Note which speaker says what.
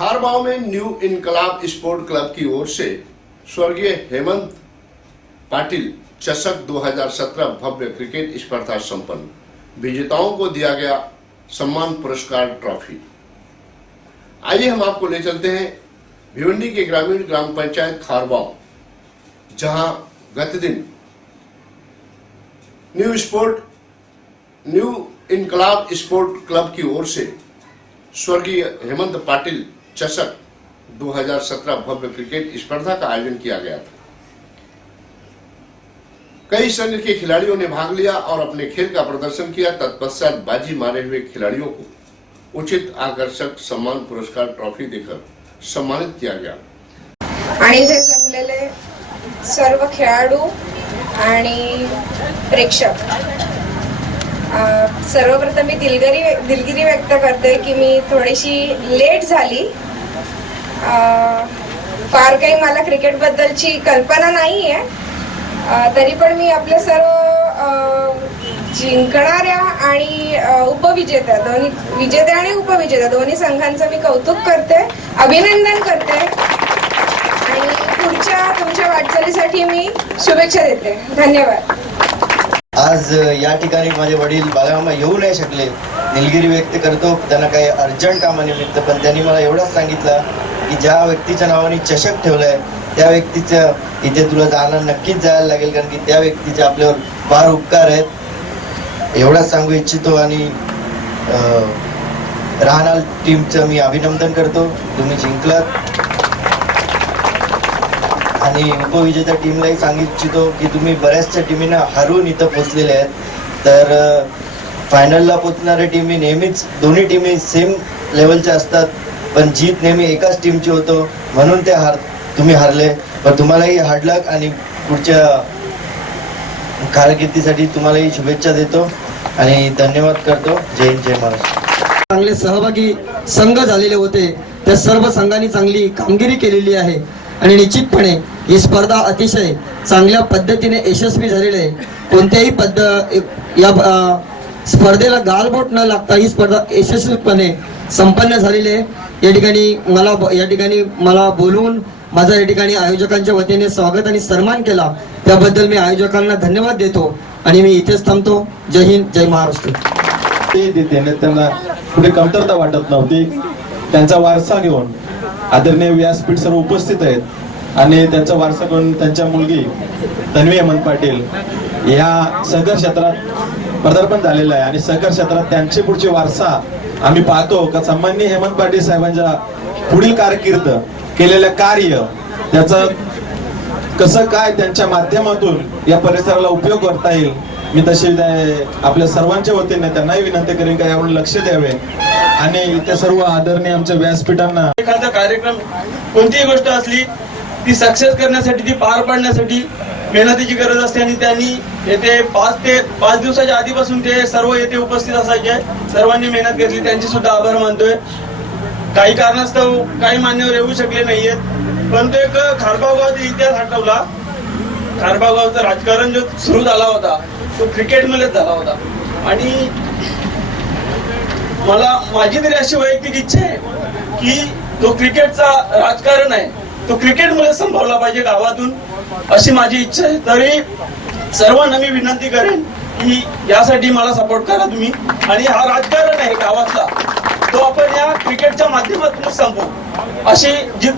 Speaker 1: खारबाव में new Inquilab sport club की ओर से स्वर्गीय हेमंत पाटिल चषक 2017 भव्य क्रिकेट स्पर्धा संपन्न। विजेताओं को दिया गया सम्मान पुरस्कार ट्रॉफी। आइए हम आपको ले चलते हैं भिवंडी के ग्रामीण ग्राम पंचायत खारबाव जहाँ गत दिन new sport, new Inquilab sport club की ओर से स्वर्गीय हेमंत पाटिल चषक 2017 भव्य क्रिकेट स्पर्धा का आयोजन किया गया था। कई संघ के खिलाड़ियों ने भाग लिया और अपने खेल का प्रदर्शन किया। तत्पश्चात बाजी मारे हुए खिलाड़ियों को उचित आकर्षक सम्मान पुरस्कार ट्रॉफी देकर सम्मानित किया गया।
Speaker 2: आणि इथे जमलेले सर्व खेळाडू आणि प्रेक्षक सर्वप्रथम मी दिलगिरी दिलगिरी व्यक्त करते की मी थोडीशी लेट झाली. फार काही मला क्रिकेटबद्दलची कल्पना नाही आहे तरी पण मी आपल्या सर्व जिंकणाऱ्या आणि उपविजेत्या दोन्ही विजेत्या आणि उपविजेत्या दोन्ही संघांचं मी कौतुक करते अभिनंदन करते. आणि पुढच्या तुमच्या वाटचालीसाठी मी शुभेच्छा देते. धन्यवाद.
Speaker 3: आज या ठिकाणी माझे वडील बाळामामा येऊ नाही शकले. निलगिरी व्यक्त करतो त्यांना काही अर्जंट कामानिमित्त पण त्यांनी मला एवढंच सांगितलं की ज्या व्यक्तीच्या नावाने चषक ठेवलाय त्या व्यक्तीचं इथे तुला जाणं नक्कीच जायला लागेल कारण की त्या व्यक्तीचे आपल्यावर फार उपकार आहेत. एवढंच सांगू इच्छितो आणि राहणार टीमचं मी अभिनंदन करतो. तुम्ही जिंकलात. आणि उपविजेत्या टीमलाही सांगू इच्छितो की तुम्ही बऱ्याचशा टीमींना हरवून इथं पोचलेले आहेत. तर फायनलला पोचणाऱ्या टीमी नेहमीच दोन्ही टीमी सेम लेवलच्या असतात. पण जीत नेहमी एकाच टीमची होतो. म्हणून ते हार तुम्ही हारले. पण तुम्हालाही हार्ड लक आणि पुढच्या कारकिर्दीसाठी तुम्हालाही शुभेच्छा देतो. आणि धन्यवाद करतो. जय हिंद जय महाराष्ट्र.
Speaker 4: चांगले सहभागी संघ झालेले होते. त्या सर्व संघांनी चांगली कामगिरी केलेली आहे. आणि निश्चितपणे ही स्पर्धा अतिशय चांगल्या पद्धतीने यशस्वी झालेली आहे. कोणत्याही पद्ध या स्पर्धेला गालबोट न लागता ही स्पर्धा यशस्वीपणे संपन्न झालेली आहे. या ठिकाणी मला या ठिकाणी मला बोलवून माझा या ठिकाणी आयोजकांच्या वतीने स्वागत आणि सन्मान केला. त्याबद्दल मी आयोजकांना धन्यवाद देतो आणि मी इथेच थांबतो. जय हिंद जय महाराष्ट्र.
Speaker 5: ते त्यांना कुठे कमतरता वाटत नव्हती. त्यांचा वारसा घेऊन. आदरणीय व्यासपीठ सर्व उपस्थित आहेत. आणि त्यांचा वारसा करून त्यांच्या मुलगी तन्वी हेमंत पाटील या सहकार क्षेत्रात पदार्पण झालेलं आहे. आणि सहकार क्षेत्रात त्यांची पुढची वारसा आम्ही पाहतो का सन्मान्य हेमंत पाटील साहेबांच्या पुढील कारकीर्द केलेलं कार्य त्याचं कसं काय त्यांच्या माध्यमातून या परिसराला उपयोग करता येईल मी तशी आपल्या सर्वांच्या वतीने त्यांनाही विनंती करेन का यावर लक्ष द्यावे. आणि इथे सर्व आदरणीय आमच्या व्यासपीठांना.
Speaker 6: एखादा कार्यक्रम कोणतीही गोष्ट असली ती सक्सेस करण्यासाठी ती पार पाडण्यासाठी मेहनतीची गरज असते आणि त्यांनी येथे पाच ते पाच दिवसाच्या आधीपासून ते सर्व येथे उपस्थित असायचे. सर्वांनी मेहनत घेतली. त्यांचे सुद्धा आभार मानतोय. काही कारणास्तव काही मान्यवर येऊ शकले नाहीयेत. पण तो एक खारबाव गावाचा इतिहास हटवला खारबाव राजकारण जो सुरू झाला होता तो क्रिकेटमध्येच झाला होता. आणि मला माझी तरी अशी वैयक्तिक इच्छा आहे की तो क्रिकेटचा राजकारण आहे तो क्रिकेटमध्ये संभवला पाहिजे गावातून अशी माझी इच्छा आहे. तरी सर्वांना मी विनंती करेन की यासाठी मला सपोर्ट करा तुम्ही. आणि हा राजकारण आहे गावातला तो आपण या क्रिकेटच्या माध्यमातून संपू अशी जी